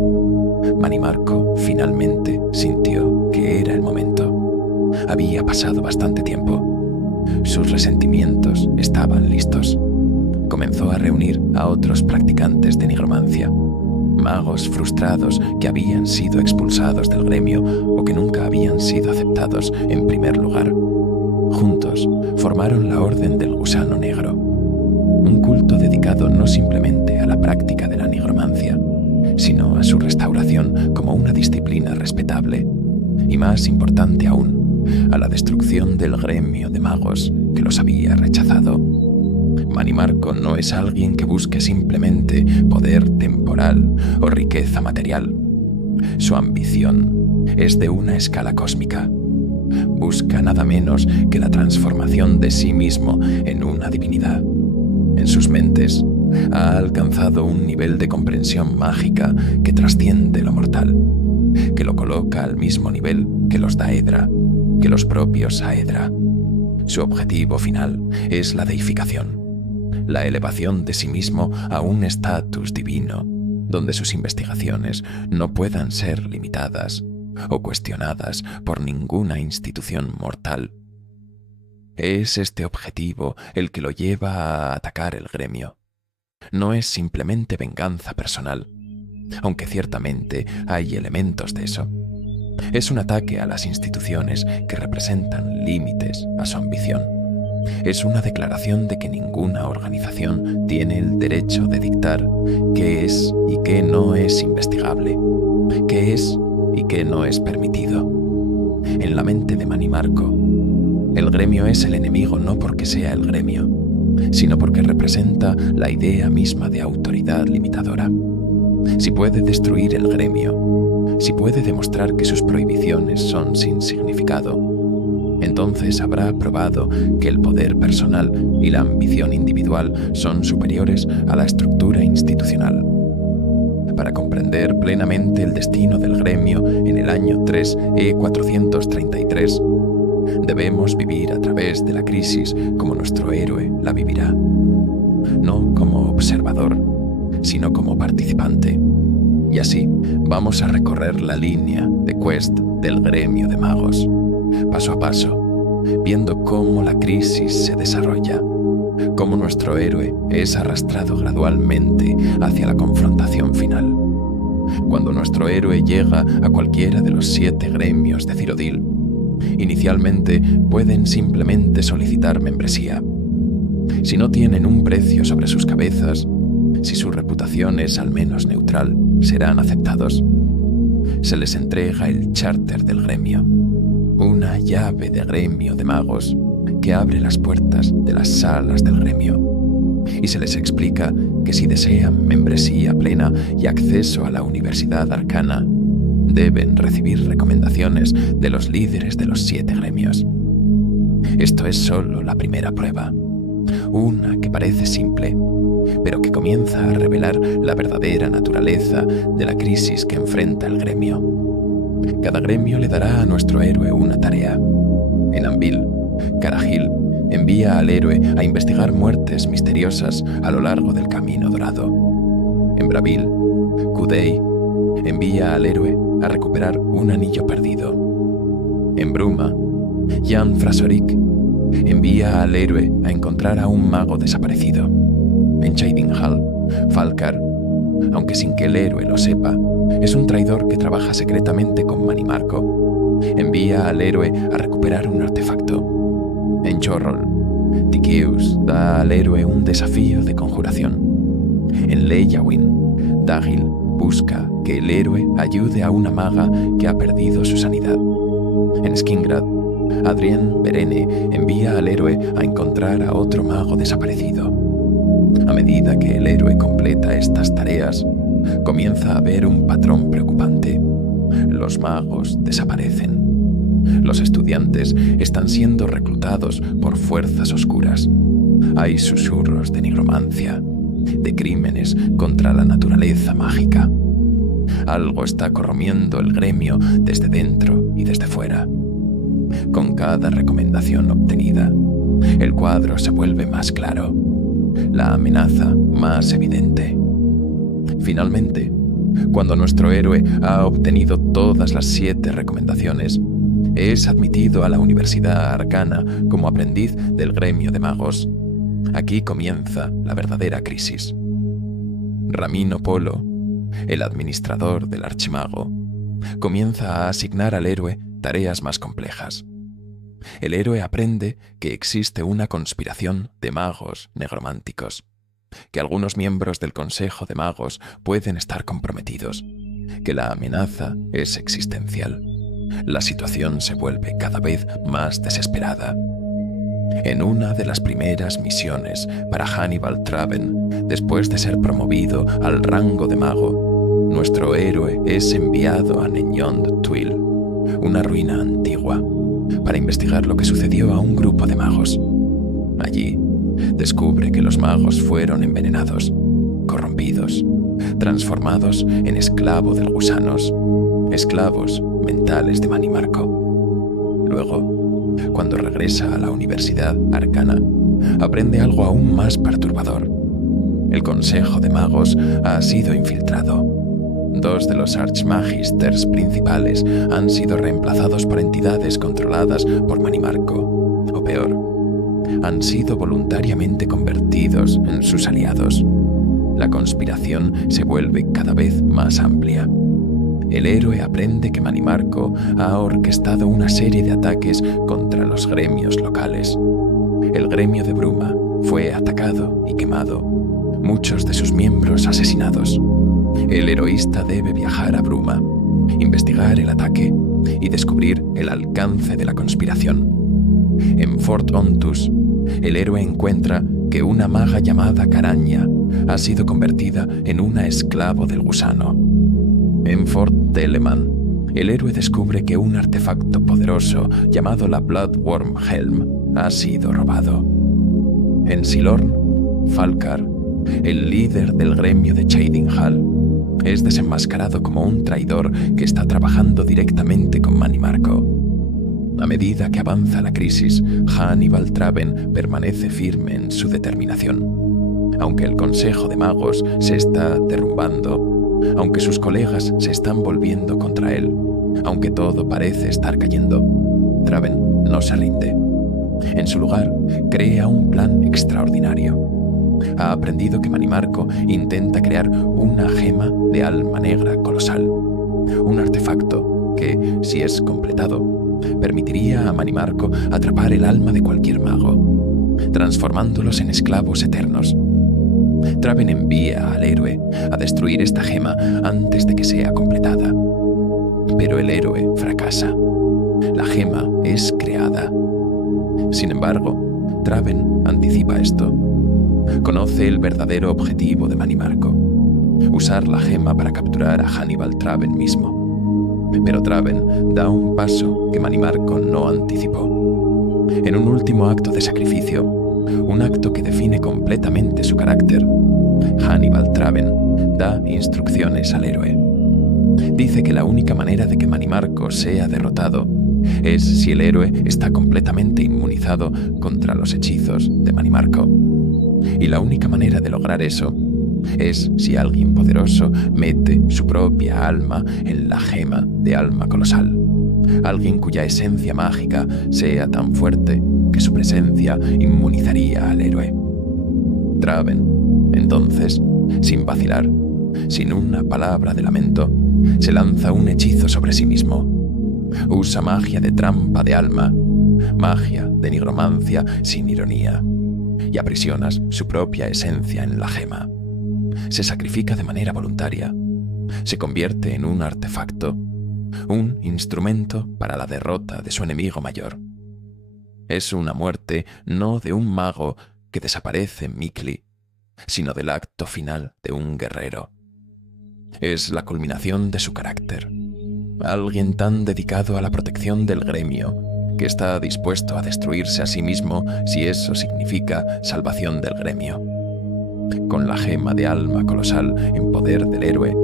Manimarco finalmente sintió que era el momento. Había pasado bastante tiempo. Sus resentimientos estaban listos. Comenzó a reunir a otros practicantes de nigromancia, magos frustrados que habían sido expulsados del gremio o que nunca habían sido aceptados en primer lugar. Juntos formaron la Orden del Gusano Negro, un culto dedicado no simplemente a la práctica de la nigromancia, sino a su restauración como una disciplina respetable, y más importante aún, a la destrucción del gremio de magos que los había rechazado. Manimarco no es alguien que busque simplemente poder temporal o riqueza material. Su ambición es de una escala cósmica. Busca nada menos que la transformación de sí mismo en una divinidad. En sus mentes ha alcanzado un nivel de comprensión mágica que trasciende lo mortal, que lo coloca al mismo nivel que los Daedra, que los propios Aedra. Su objetivo final es la deificación, la elevación de sí mismo a un estatus divino, donde sus investigaciones no puedan ser limitadas o cuestionadas por ninguna institución mortal. Es este objetivo el que lo lleva a atacar el gremio. No es simplemente venganza personal, aunque ciertamente hay elementos de eso. Es un ataque a las instituciones que representan límites a su ambición. Es una declaración de que ninguna organización tiene el derecho de dictar qué es y qué no es investigable, qué es y qué no es permitido. En la mente de Manny Marco, el gremio es el enemigo no porque sea el gremio, sino porque representa la idea misma de autoridad limitadora. Si puede destruir el gremio, si puede demostrar que sus prohibiciones son sin significado, entonces habrá probado que el poder personal y la ambición individual son superiores a la estructura institucional. Para comprender plenamente el destino del gremio en el año 3 E433, debemos vivir a través de la crisis como nuestro héroe la vivirá, no como observador, sino como participante. Y así vamos a recorrer la línea de quest del gremio de magos, paso a paso, viendo cómo la crisis se desarrolla, cómo nuestro héroe es arrastrado gradualmente hacia la confrontación final. Cuando nuestro héroe llega a cualquiera de los 7 gremios de Cyrodiil, inicialmente pueden simplemente solicitar membresía. Si no tienen un precio sobre sus cabezas, si su reputación es al menos neutral, serán aceptados. Se les entrega el charter del gremio, una llave de gremio de magos que abre las puertas de las salas del gremio, y se les explica que si desean membresía plena y acceso a la Universidad Arcana, deben recibir recomendaciones de los líderes de los 7 gremios. Esto es solo la primera prueba, una que parece simple, pero que comienza a revelar la verdadera naturaleza de la crisis que enfrenta el gremio. Cada gremio le dará a nuestro héroe una tarea. En Anvil, Carahil envía al héroe a investigar muertes misteriosas a lo largo del Camino Dorado. En Bravil, Kudei envía al héroe a recuperar un anillo perdido. En Bruma, Jan Frasorik envía al héroe a encontrar a un mago desaparecido. En Cheydinhal, Falkar, aunque sin que el héroe lo sepa, es un traidor que trabaja secretamente con Manny Marco. Envía al héroe a recuperar un artefacto. En Chorrol, Tikius da al héroe un desafío de conjuración. En Leyawin, Dagil busca que el héroe ayude a una maga que ha perdido su sanidad. En Skingrad, Adrien Berene envía al héroe a encontrar a otro mago desaparecido. A medida que el héroe completa estas tareas, comienza a haber un patrón preocupante. Los magos desaparecen. Los estudiantes están siendo reclutados por fuerzas oscuras. Hay susurros de nigromancia, de crímenes contra la naturaleza mágica. Algo está corrompiendo el gremio desde dentro y desde fuera. Con cada recomendación obtenida, el cuadro se vuelve más claro, la amenaza más evidente. Finalmente, cuando nuestro héroe ha obtenido todas las 7 recomendaciones, es admitido a la Universidad Arcana como aprendiz del gremio de magos. Aquí comienza la verdadera crisis. Ramino Polo, el administrador del archimago, comienza a asignar al héroe tareas más complejas. El héroe aprende que existe una conspiración de magos negrománticos, que algunos miembros del Consejo de Magos pueden estar comprometidos, que la amenaza es existencial. La situación se vuelve cada vez más desesperada. En una de las primeras misiones para Hannibal Traven, después de ser promovido al rango de mago, nuestro héroe es enviado a Nenyond Tuil, una ruina antigua, para investigar lo que sucedió a un grupo de magos. Allí, descubre que los magos fueron envenenados, corrompidos, transformados en esclavo de gusanos, esclavos mentales de Manny Marco. Luego, cuando regresa a la Universidad Arcana, aprende algo aún más perturbador. El Consejo de Magos ha sido infiltrado. 2 de los Archmagisters principales han sido reemplazados por entidades controladas por Manimarco. O peor, han sido voluntariamente convertidos en sus aliados. La conspiración se vuelve cada vez más amplia. El héroe aprende que Manimarco ha orquestado una serie de ataques contra los gremios locales. El gremio de Bruma fue atacado y quemado, muchos de sus miembros asesinados. El heroísta debe viajar a Bruma, investigar el ataque y descubrir el alcance de la conspiración. En Fort Ontus, el héroe encuentra que una maga llamada Caraña ha sido convertida en una esclavo del gusano. En Fort Telemann, el héroe descubre que un artefacto poderoso llamado la Bloodworm Helm ha sido robado. En Silorn, Falkar, el líder del gremio de Cheydinhal, es desenmascarado como un traidor que está trabajando directamente con Manimarco. A medida que avanza la crisis, Hannibal Traven permanece firme en su determinación. Aunque el Consejo de Magos se está derrumbando, aunque sus colegas se están volviendo contra él, aunque todo parece estar cayendo, Traven no se rinde. En su lugar, crea un plan extraordinario. Ha aprendido que Manimarco intenta crear una gema de alma negra colosal, un artefacto que, si es completado, permitiría a Manimarco atrapar el alma de cualquier mago, transformándolos en esclavos eternos. Traven envía al héroe a destruir esta gema antes de que sea completada. Pero el héroe fracasa. La gema es creada. Sin embargo, Traven anticipa esto. Conoce el verdadero objetivo de Manimarco: usar la gema para capturar a Hannibal Traven mismo. Pero Traven da un paso que Manimarco no anticipó. En un último acto de sacrificio, un acto que define completamente su carácter, Hannibal Traven da instrucciones al héroe. Dice que la única manera de que Manimarco sea derrotado es si el héroe está completamente inmunizado contra los hechizos de Manimarco. Y la única manera de lograr eso es si alguien poderoso mete su propia alma en la gema de alma colosal. Alguien cuya esencia mágica sea tan fuerte que su presencia inmunizaría al héroe. Traven, entonces, sin vacilar, sin una palabra de lamento, se lanza un hechizo sobre sí mismo. Usa magia de trampa de alma, magia de nigromancia sin ironía, y aprisionas su propia esencia en la gema. Se sacrifica de manera voluntaria. Se convierte en un artefacto, un instrumento para la derrota de su enemigo mayor. Es una muerte no de un mago que desaparece en Mikli, sino del acto final de un guerrero. Es la culminación de su carácter. Alguien tan dedicado a la protección del gremio que está dispuesto a destruirse a sí mismo si eso significa salvación del gremio. Con la gema de alma colosal en poder del héroe,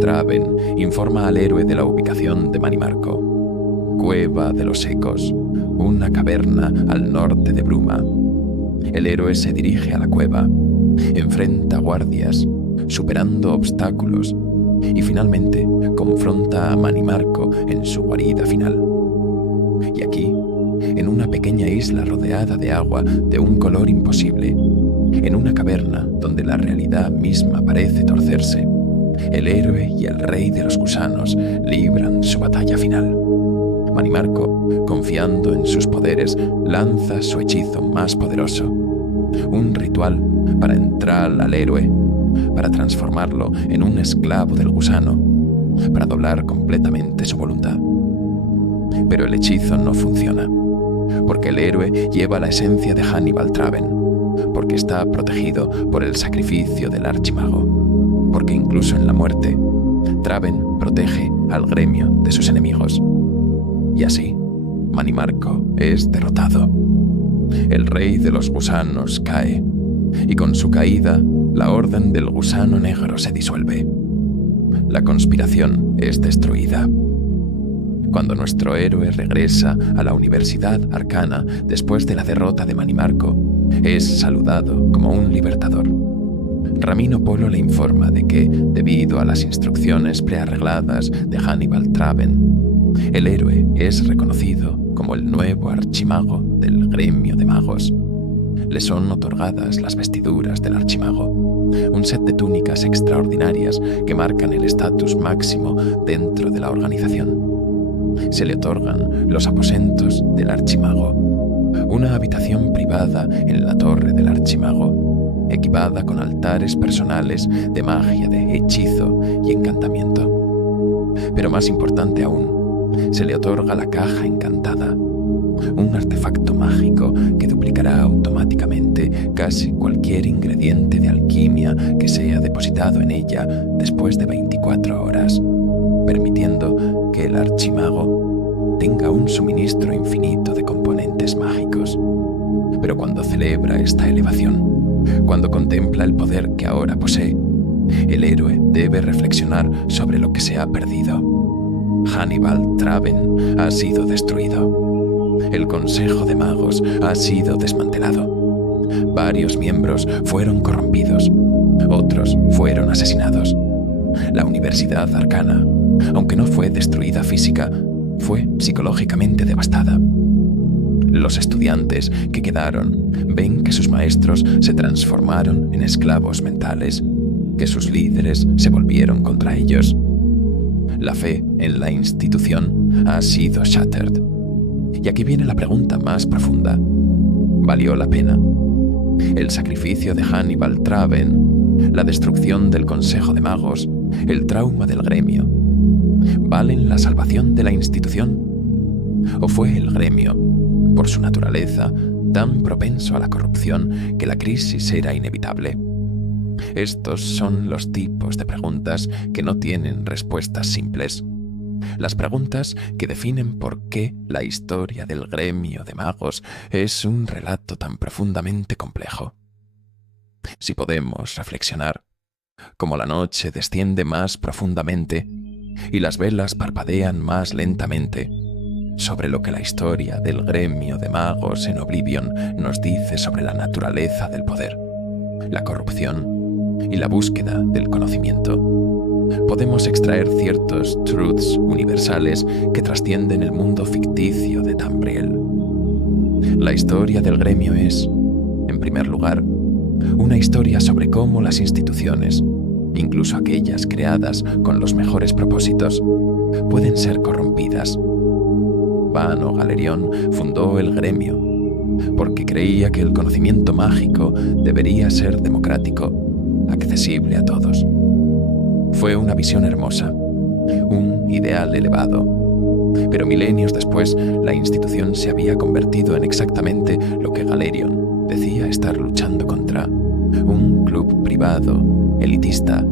Traven informa al héroe de la ubicación de Manimarco. Cueva de los Ecos, una caverna al norte de Bruma. El héroe se dirige a la cueva, enfrenta guardias, superando obstáculos, y finalmente confronta a Manimarco en su guarida final. Y aquí, en una pequeña isla rodeada de agua de un color imposible, en una caverna donde la realidad misma parece torcerse, el héroe y el rey de los gusanos libran su batalla final. Manimarco, confiando en sus poderes, lanza su hechizo más poderoso, un ritual para entrar al héroe, para transformarlo en un esclavo del gusano, para doblar completamente su voluntad. Pero el hechizo no funciona, porque el héroe lleva la esencia de Hannibal Traven, porque está protegido por el sacrificio del archimago, porque incluso en la muerte, Traven protege al gremio de sus enemigos. Y así, Manimarco es derrotado. El rey de los gusanos cae, y con su caída, la orden del gusano negro se disuelve. La conspiración es destruida. Cuando nuestro héroe regresa a la Universidad Arcana después de la derrota de Manimarco, Es saludado como un libertador. Ramino Polo le informa de que, debido a las instrucciones prearregladas de Hannibal Traven, el héroe es reconocido como el nuevo archimago del gremio de magos. Le son otorgadas las vestiduras del archimago, un set de túnicas extraordinarias que marcan el estatus máximo dentro de la organización. Se le otorgan los aposentos del archimago, una habitación privada en la torre del archimago, equipada con altares personales de magia de hechizo y encantamiento. Pero más importante aún, se le otorga la caja encantada, un artefacto mágico que duplicará automáticamente casi cualquier ingrediente de alquimia que sea depositado en ella después de 24 horas, permitiendo que el archimago tenga un suministro infinito de componentes mágicos. Pero cuando celebra esta elevación, cuando contempla el poder que ahora posee, el héroe debe reflexionar sobre lo que se ha perdido. Hannibal Traven ha sido destruido. El Consejo de Magos ha sido desmantelado. Varios miembros fueron corrompidos. Otros fueron asesinados. La Universidad Arcana, aunque no fue destruida física, fue psicológicamente devastada. Los estudiantes que quedaron ven que sus maestros se transformaron en esclavos mentales, que sus líderes se volvieron contra ellos. La fe en la institución ha sido shattered. Y aquí viene la pregunta más profunda. ¿Valió la pena? El sacrificio de Hannibal Traven, la destrucción del Consejo de Magos, el trauma del gremio, ¿valen la salvación de la institución? ¿O fue el gremio, por su naturaleza, tan propenso a la corrupción que la crisis era inevitable? Estos son los tipos de preguntas que no tienen respuestas simples. Las preguntas que definen por qué la historia del gremio de magos es un relato tan profundamente complejo. Si podemos reflexionar, como la noche desciende más profundamente y las velas parpadean más lentamente, sobre lo que la historia del gremio de magos en Oblivion nos dice sobre la naturaleza del poder, la corrupción y la búsqueda del conocimiento, podemos extraer ciertos truths universales que trascienden el mundo ficticio de Tambriel. La historia del gremio es, en primer lugar, una historia sobre cómo las instituciones, incluso aquellas creadas con los mejores propósitos, pueden ser corrompidas. Vano Galerión fundó el gremio porque creía que el conocimiento mágico debería ser democrático, accesible a todos. Fue una visión hermosa, un ideal elevado. Pero milenios después, la institución se había convertido en exactamente lo que Galerion decía estar luchando contra: un club privado, elitista,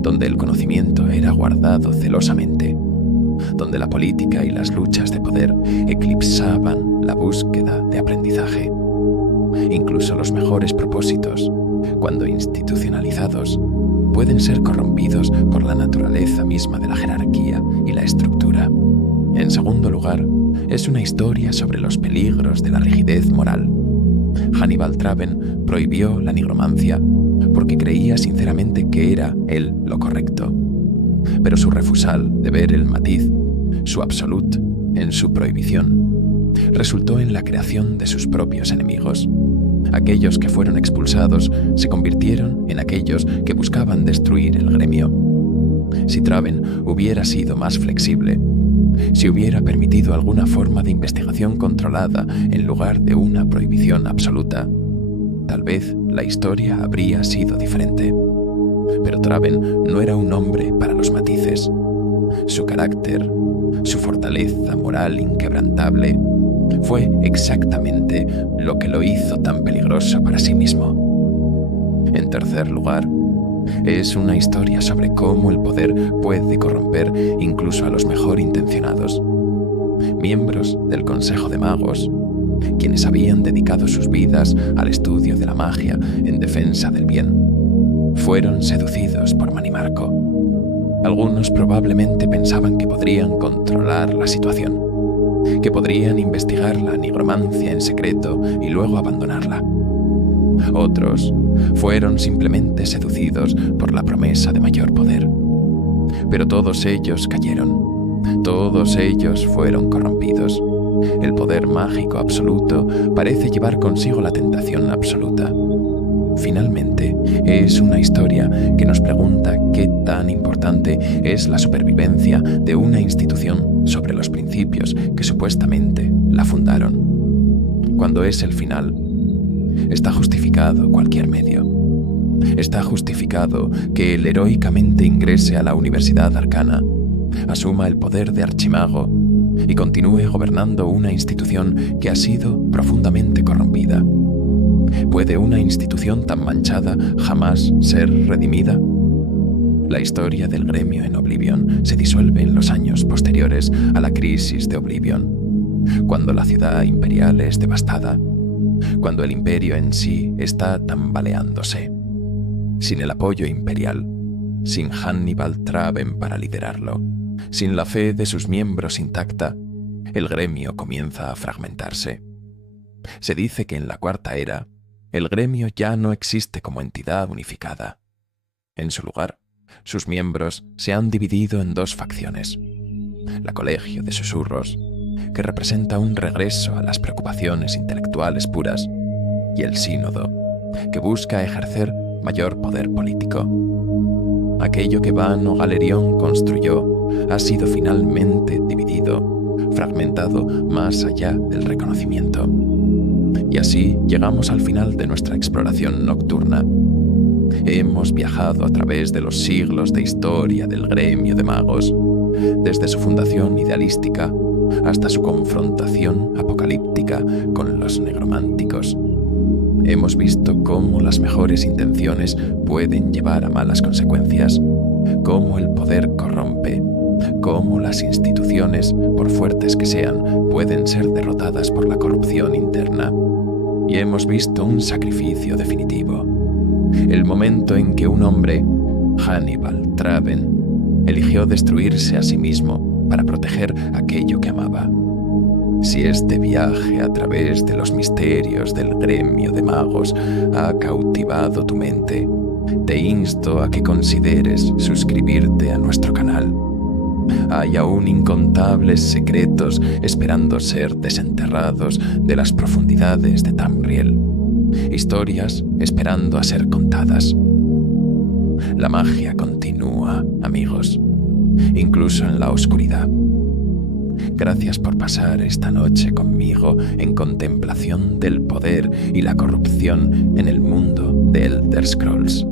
donde el conocimiento era guardado celosamente, donde la política y las luchas de poder eclipsaban la búsqueda de aprendizaje. Incluso los mejores propósitos, cuando institucionalizados, pueden ser corrompidos por la naturaleza misma de la jerarquía y la estructura. En segundo lugar, es una historia sobre los peligros de la rigidez moral. Hannibal Traven prohibió la nigromancia porque creía sinceramente que era él lo correcto. Pero su refusal de ver el matiz, su absolut en su prohibición, resultó en la creación de sus propios enemigos. Aquellos que fueron expulsados se convirtieron en aquellos que buscaban destruir el gremio. Si Traven hubiera sido más flexible, si hubiera permitido alguna forma de investigación controlada en lugar de una prohibición absoluta, tal vez la historia habría sido diferente. Pero Traven no era un hombre para los matices. Su carácter, su fortaleza moral inquebrantable, fue exactamente lo que lo hizo tan peligroso para sí mismo. En tercer lugar, es una historia sobre cómo el poder puede corromper incluso a los mejor intencionados. Miembros del Consejo de Magos, quienes habían dedicado sus vidas al estudio de la magia en defensa del bien, fueron seducidos por Manimarco. Algunos probablemente pensaban que podrían controlar la situación, que podrían investigar la nigromancia en secreto y luego abandonarla. Otros fueron simplemente seducidos por la promesa de mayor poder. Pero todos ellos cayeron. Todos ellos fueron corrompidos. El poder mágico absoluto parece llevar consigo la tentación absoluta. Finalmente, es una historia que nos pregunta qué tan importante es la supervivencia de una institución sobre los principios que supuestamente la fundaron. Cuando es el final, está justificado cualquier medio. Está justificado que él heroicamente ingrese a la Universidad Arcana, asuma el poder de archimago y continúe gobernando una institución que ha sido profundamente corrompida. ¿Puede una institución tan manchada jamás ser redimida? La historia del gremio en Oblivion se disuelve en los años posteriores a la crisis de Oblivion, cuando la ciudad imperial es devastada, cuando el imperio en sí está tambaleándose. Sin el apoyo imperial, sin Hannibal Traven para liderarlo, sin la fe de sus miembros intacta, el gremio comienza a fragmentarse. Se dice que en la Cuarta Era, el gremio ya no existe como entidad unificada. En su lugar, sus miembros se han dividido en dos facciones. La Colegio de Susurros, que representa un regreso a las preocupaciones intelectuales puras, y el Sínodo, que busca ejercer mayor poder político. Aquello que Vano Galerión construyó ha sido finalmente dividido, fragmentado más allá del reconocimiento. Y así llegamos al final de nuestra exploración nocturna. Hemos viajado a través de los siglos de historia del gremio de magos, desde su fundación idealística hasta su confrontación apocalíptica con los negrománticos. Hemos visto cómo las mejores intenciones pueden llevar a malas consecuencias, cómo el poder corrompe, cómo las instituciones, por fuertes que sean, pueden ser derrotadas por la corrupción interna. Y hemos visto un sacrificio definitivo. El momento en que un hombre, Hannibal Traven, eligió destruirse a sí mismo para proteger aquello que amaba. Si este viaje a través de los misterios del gremio de magos ha cautivado tu mente, te insto a que consideres suscribirte a nuestro canal. Hay aún incontables secretos esperando ser desenterrados de las profundidades de Tamriel. Historias esperando a ser contadas. La magia continúa, amigos, incluso en la oscuridad. Gracias por pasar esta noche conmigo en contemplación del poder y la corrupción en el mundo de Elder Scrolls.